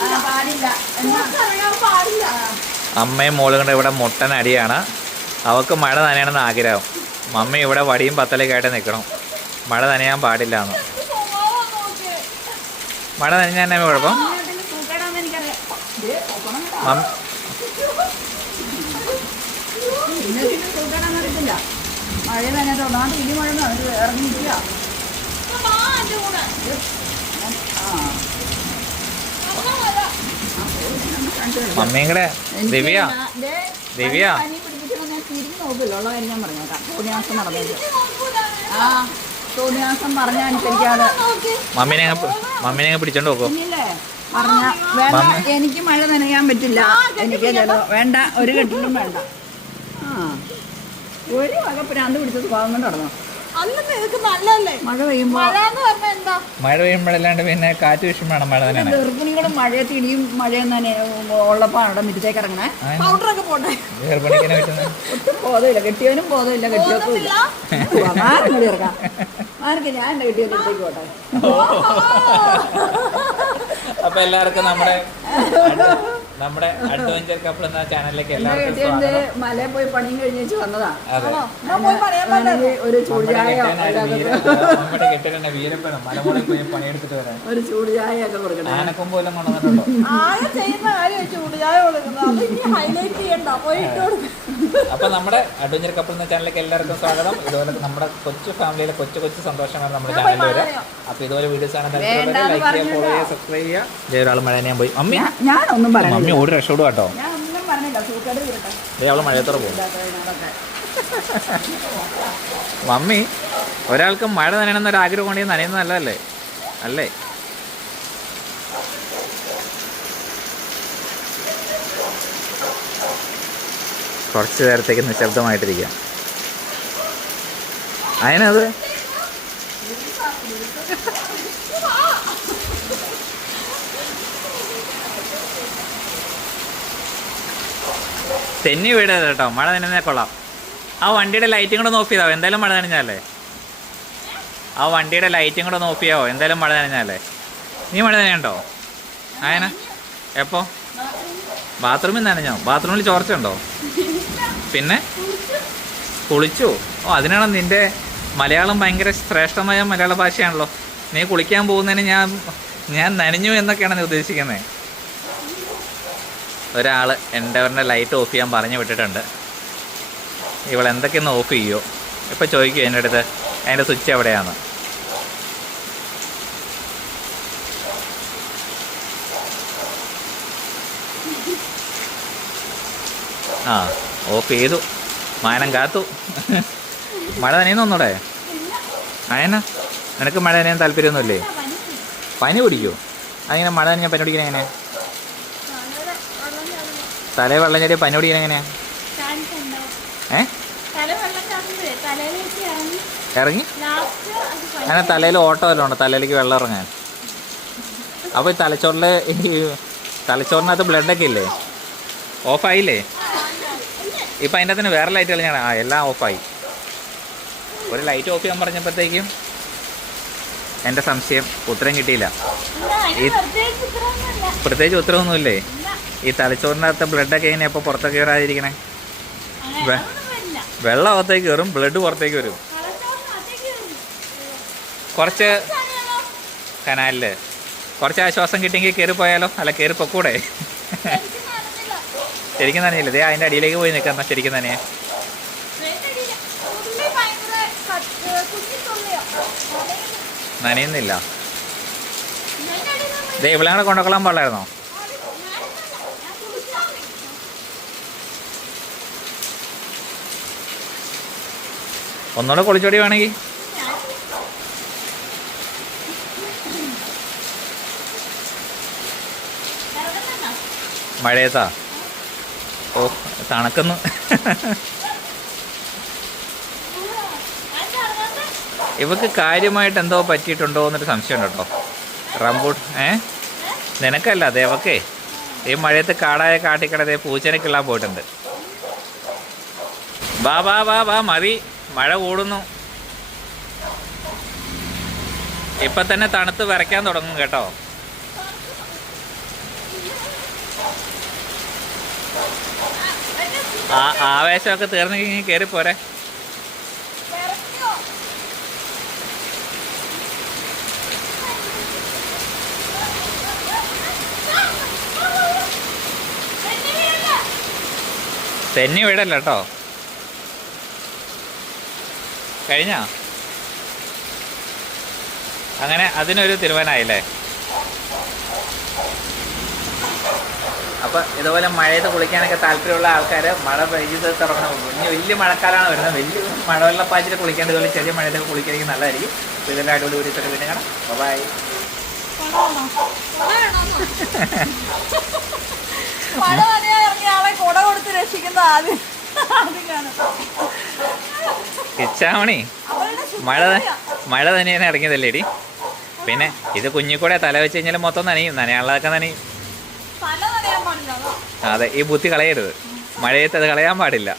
ആ, പാടില്ല. അമ്മയും മോളും കൊണ്ട് ഇവിടെ മുട്ടൻ അടിയാണ്. അവൾക്ക് മഴ നനയണമെന്ന് ആഗ്രഹം. മമ്മി ഇവിടെ വടിയും പത്തലേക്കായിട്ട് നിൽക്കണം. മഴ നനയാൻ പാടില്ല എന്ന്. മഴ നനഞ്ഞാൽ തന്നെ കുഴപ്പം? മഴ തന്നെ തൊടാണ്ട് ഇനി മഴ ഇറങ്ങിയിട്ടില്ല മമ്മിയും കൂടെ എനിക്ക് ദിവ്യ. ദേ, ദിവ്യ. മമ്മീനെ മമ്മീനെ പിടിച്ചോണ്ട് നോക്കോ. പറഞ്ഞ വേണ്ട. എനിക്ക് മഴ നനയാൻ പറ്റില്ല. എനിക്ക് വേണ്ട. ഒരു കെട്ടിലും വേണ്ട. ആ. ഒരു വക പ്രാന്ത് പിടിച്ച സ്വഭാവം കൊണ്ട് നടന്നു? മഴ പെയ്യുമ്പോ മഴ എന്ന് പറഞ്ഞാ എന്താ? മഴ പെയ്യുമ്പോഴല്ലാണ്ട് പിന്നെ കാറ്റ് വിഷയം വേണം മഴ തന്നെയാണ് ഗർഭിണികളും മഴയത്ത് ഇടിയും മഴയും തന്നെ ഉള്ളപ്പോ അവിടെ മുറ്റത്തേക്ക് ഇറങ്ങണേ? പൗഡറൊക്കെ പോട്ടെ. ഗർഭിണിക്കിനെ പറ്റുന്നത് ഒട്ടും ബോധമില്ല കെട്ടിയവനും ബോധമില്ല കെട്ടിയവർക്കും ഇല്ല. മാറി കൂടി ഇറക്കാം. മാർക്ക് ഞാൻ എന്റെ കെട്ടിയവനിലേക്ക് പോട്ടെ. അപ്പൊ എല്ലാവർക്കും നമ്മുടെ നമ്മുടെ അഡ്വഞ്ചർ കപ്പിൾ എന്ന ചാനലിലേക്ക് എല്ലാവർക്കും മലയിൽ പോയി പണിയും കഴിഞ്ഞേച്ച് വന്നതാ. ഒരു നമ്മുടെ നമ്മുടെ വീരപ്പനും മലമുകളിൽ പോയി പണിയെടുത്തിട്ട് വരാൻ. ഒരു ചൂടുചായ ഒക്കെ കൊടുക്കണേ ആനക്കൊമ്പ് വല്ലതും കൊണ്ടുവന്നിട്ടുണ്ടോ? ചെയ്യുന്ന കാര്യം ചൂടുചായ കൊടുക്കുന്നത്. അത് ഇനി ഹൈലൈറ്റ് ചെയ്യണ്ട. പോയി ഇട്ട് കൊടുക്കും. അപ്പൊ നമ്മുടെ അഡ്വഞ്ചർ കപ്പിൾ എന്ന ചാനലിലേക്ക് എല്ലാവർക്കും സ്വാഗതം. ഇതുപോലെ നമ്മുടെ കൊച്ചു ഫാമിലിയിലെ കൊച്ചു കൊച്ചു സന്തോഷങ്ങൾ നമ്മുടെ ചാനലിൽ വരാം. അപ്പൊ ഇതുപോലെ വീഡിയോസ് ആണ് ലൈക്ക് ചെയ്യുക ഫോളോ ചെയ്യുക സബ്സ്ക്രൈബ് ചെയ്യുക. ഒരാൾ മഴ ഞാൻ പോയി. അമ്മ. ഞാൻ- ഞാനൊന്നും പറഞ്ഞില്ല മമ്മി ഓടി രക്ഷപ്പെടും കേട്ടോ. അവൾ മഴയത്തറ പോകും. മമ്മി ഒരാൾക്ക് മഴ നനയണമെന്ന് ഒരു ആഗ്രഹം ഉണ്ടെങ്കിൽ നനയുന്നത് നല്ലതല്ലേ? അല്ലേ? കുറച്ച് നേരത്തേക്ക് നിശബ്ദമായിട്ടിരിക്കാം. അതിനത് തെന്നി വീടരുത് കേട്ടോ. മഴ നനഞ്ഞാൽ കൊള്ളാം. ആ വണ്ടിയുടെ ലൈറ്റും കൂടെ ഓഫ് ചെയ്താവോ എന്തായാലും മഴ നനഞ്ഞാലേ? ആ വണ്ടിയുടെ ലൈറ്റും കൂടെ ഓഫ് ചെയ്യാവോ എന്തായാലും മഴ നനഞ്ഞാലേ? നീ മഴ നനയണ്ടോ ആയന എപ്പോ? ബാത്റൂമിൽ നനഞ്ഞോ? ബാത്റൂമിൽ ചോർച്ചയുണ്ടോ പിന്നെ? കുളിച്ചു? ഓ അതിനാണ് നിന്റെ മലയാളം ഭയങ്കര ശ്രേഷ്ഠമായ മലയാള ഭാഷയാണല്ലോ. നീ കുളിക്കാൻ പോകുന്നതിന് ഞാൻ ഞാൻ നനഞ്ഞു എന്നൊക്കെയാണ് നീ ഉദ്ദേശിക്കുന്നത് ഒരാൾ എന്റെ ലൈറ്റ് ഓഫ് ചെയ്യാൻ പറഞ്ഞു വിട്ടിട്ടുണ്ട്. ഇവൾ എന്തൊക്കെയൊന്ന് ഓഫ് ചെയ്യോ? ഇപ്പം ചോദിക്കും എന്റെ അടുത്ത്. അതിന്റെ സ്വിച്ച് എവിടെയാണ്? ആ ഓഫ് ചെയ്തു. മാനം കാത്തു. മഴ നനയുന്ന ഒന്നൂടെ അയന നിനക്ക് മഴ നനയാൻ താല്പര്യമൊന്നുമില്ലേ? പനി പിടിക്കുമോ അതിങ്ങനെ മഴ നനഞ്ഞാൽ പനി പിടിക്കണേ എങ്ങനെ? തലേ വെള്ളം ചെടിയ പനി പിടിക്കാൻ എങ്ങനെയാ? ഏ? ഇറങ്ങി. അങ്ങനെ തലയിൽ ഓട്ടോ വല്ലതും ഉണ്ടോ? തലയിലേക്ക് വെള്ളം ഇറങ്ങാൻ? അപ്പോൾ ഈ തലച്ചോറിൽ ഈ തലച്ചോറിനകത്ത് ബ്ലഡൊക്കെ ഇല്ലേ? ഓഫായില്ലേ ഇപ്പം അതിന്റെ അകത്തിന് വേറെ ലൈറ്റ് കളിഞ്ഞാണ് ആ എല്ലാം ഓഫായി ഒരു ലൈറ്റ് ഓഫ് ചെയ്യാൻ പറഞ്ഞപ്പോഴത്തേക്കും എന്റെ സംശയം ഉത്തരം കിട്ടിയില്ല. പ്രത്യേകിച്ച്. ഉത്തരവൊന്നുമില്ലേ? ഈ തലച്ചോറിനകത്ത് ബ്ലഡൊക്കെ എങ്ങനെ അപ്പൊ പുറത്തൊക്കെ വരാതിരിക്കണേ. വെള്ളം അകത്തേക്ക് കയറും ബ്ലഡ് പുറത്തേക്ക് വരും. കുറച്ച് കനാലിൽ. കുറച്ച് ആശ്വാസം കിട്ടിയെങ്കിൽ കയറി പോയാലോ? അല്ല കയറി പൊക്കൂടെ? ശരിക്കും തന്നെയല്ല ദേ അതിന്റെ അടിയിലേക്ക് പോയി നിൽക്കുന്ന ശരിക്കും തന്നെ നനയുന്നില്ല. ദേ ഇവിടെ കൂടെ കൊണ്ടുകൊള്ളാൻ പാടില്ലായിരുന്നോ ഞാനൊന്നുമല്ല. ഞാൻ കുളിച്ചാ മതി. ഒന്നുകൂടെ കുളിച്ചോടി വേണമെങ്കിൽ മഴയത്താ? ഓ തണുക്കുന്നു. ഇവക്ക് കാര്യമായിട്ട് എന്തോ പറ്റിയിട്ടുണ്ടോ എന്നൊരു സംശയം കേട്ടോ. റംബൂട്ട് ഏ? നിനക്കല്ല ദേവക്കേ ഈ മഴയത്ത് കാടായ കാട്ടിക്കിടതേ പൂച്ചനെ പോയിട്ടുണ്ട്. വാ വാ വാ വാ മതി. മഴ കൂടുന്നു. ഇപ്പൊ തന്നെ തണുത്ത് വരയ്ക്കാൻ തുടങ്ങും കേട്ടോ. ആ ആവേശമൊക്കെ തീർന്നു കഴിഞ്ഞാൽ കയറി പോരെ? തെന്നി വിടല്ലോ കേട്ടോ. കഴിഞ്ഞോ? അങ്ങനെ അതിനൊരു തീരുമാനമായില്ലേ അപ്പൊ ഇതുപോലെ മഴയത്ത് കുളിക്കാനൊക്കെ താല്പര്യമുള്ള ആൾക്കാർ മഴ പെയ്ത് തുടങ്ങണം. ഇനി വലിയ മഴക്കാലമാണ് വരുന്നത്. വലിയ മഴവെള്ളപ്പാച്ചിൽ കുളിക്കാണ്ട് ഇതുപോലെ ചെറിയ മഴയത്തൊക്കെ കുളിക്കുകയാണെങ്കിൽ നല്ലതായിരിക്കും. അപ്പോൾ ഇതെല്ലാം അടിപൊളി കൂടിയിട്ട് പിന്നെ കാണാം. ബൈ മഴ നനയാൻ ഇറങ്ങിയ ആളെ കുട കൊടുത്ത് രക്ഷിക്കുന്ന ആദ്യം. ആദ്യം കാണും. കിച്ചാമണി മഴ മഴ തന്നെയാണ് ഇറങ്ങിയതല്ലേടി പിന്നെ ഇത് കുഞ്ഞിക്കൂടെ തല വെച്ച് കഴിഞ്ഞാൽ മൊത്തം നനയും നനയാനുള്ളതൊക്കെ നനയും. അതെ ഈ ബുദ്ധി കളയരുത്. മഴയത്ത് അത് കളയാൻ പാടില്ല.